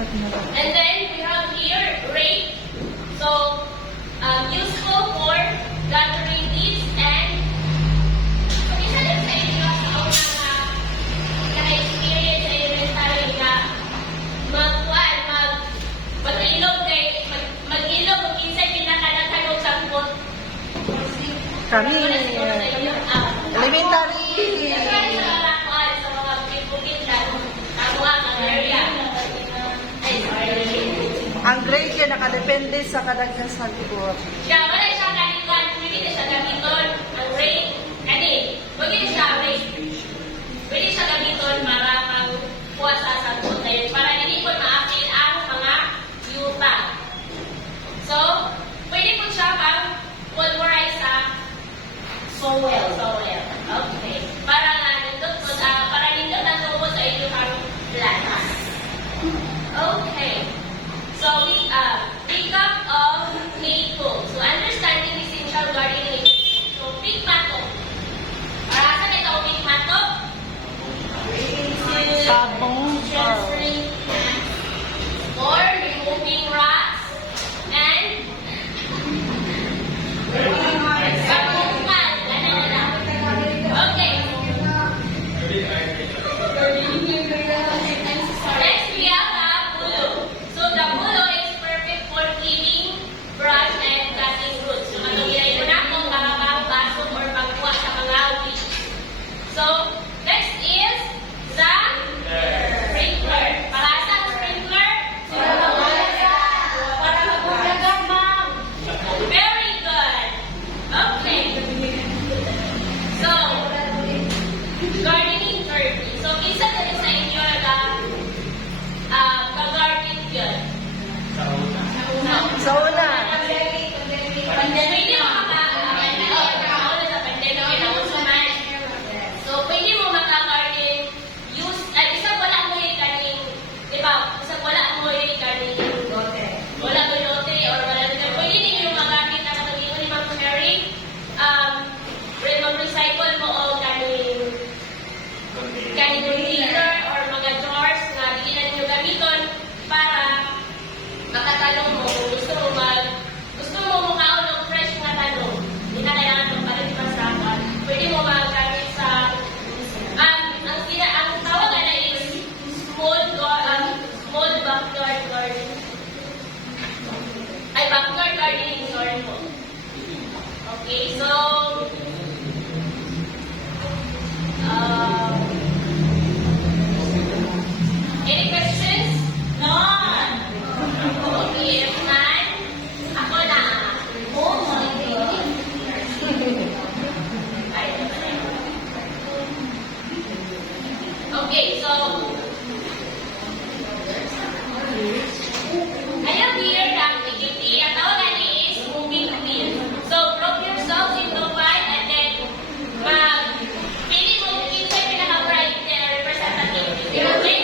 And then we have here rake. So useful for gathering leaves and so isa din sa inyo sa unang naka-experience sa elementary na mag-ilog mag-ilog kung minsan pinakadaghanog sa pot. Kami, elementary. Sa mga bukid na nakuha ng area. Ang grade yan nakadepende sa kadaghan sa libur. Siya, wala siya kalikuan, pwede siya gamiton, ang rate, pwede siya rate. Pwede siya gamiton para pang-puwasa sa tayo, para hindi po ma-apil ang mga yuta. So, pwede po siya pang-pulverize sa soil. Okay. Para nindot ang tubo sa inyong plantas. Okay. So we recap of maple. So understanding essential gardening. So pigmato. Para saan ito ang pigmato? Sabong For removing rats and pagmumukal. Okay. Next we have pulo. So the pulo is perfect for cleaning brush and cutting roots. So matulay mo na kung mga baso or pagkuha sa mga weeds. So next is the sprinkler. Para sa sprinkler? Para magbulagan, ma'am. Very good. Okay. So gardening turkey. So isa na rin sa inyo na ka-garden yun. Sa una. Pwede mo So, pwede mo maka-garden isang wala mo yung kaning, di ba? Isang wala mo yung kaning wala mo yung lote or wala mo yung pwede din yung magamit na katulungan ni Ma'am Mary mag-recycle mo o kaning container or mga jars na hindi na ninyo gamiton para makatalong mo kung gusto mo mukhaon ng fresh na talong. Hindi na kailangan magpalit pa sa pwede mo magamit sa ang tawagan na is small backyard garden. Backyard gardening, sorry po. Okay, so any questions? None. Okay, if none, ako na. Okay, so I have here the activity. Ang tawagan is moving wheel. So group yourselves into 5 and then pili mo yung kinsa yung pinaka-bright representative. Okay?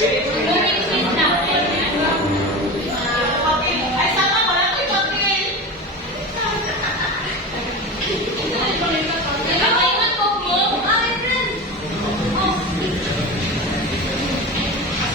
Moving sheet na. Ay, sama ko lang ito, Phil. Nakaiwan ko po.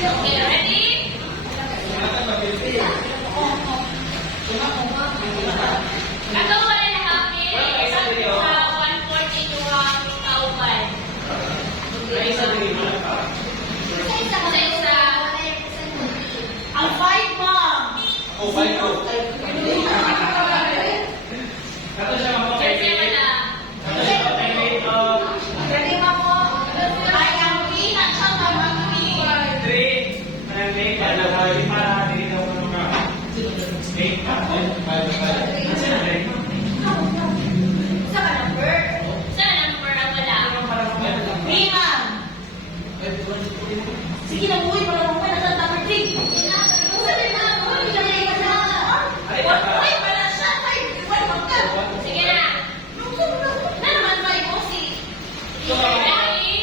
Okay, ready? Ito wala na kami sa 140 to 1,000. Isa-isa. Ang 5 mo. Oh, bye ko. Kasi wala. Three. Lima. Dito ko naman. Eight. Five. Saan number ang wala? Sige na, uwi, wala mo na sa number 3. Sige na. Ready?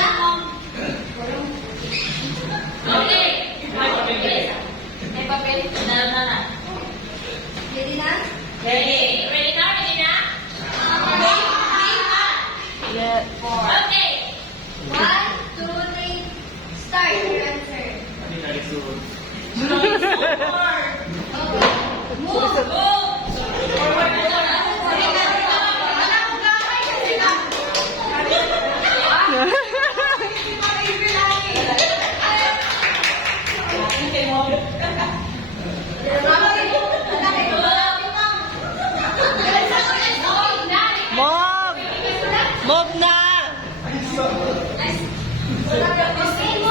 Zero. Okay. May papel? Ready na? Ready? Ready na? Ready na? Yes. Okay. 1, 2, 3, start your answer. Move! Mom! Mom na! Move!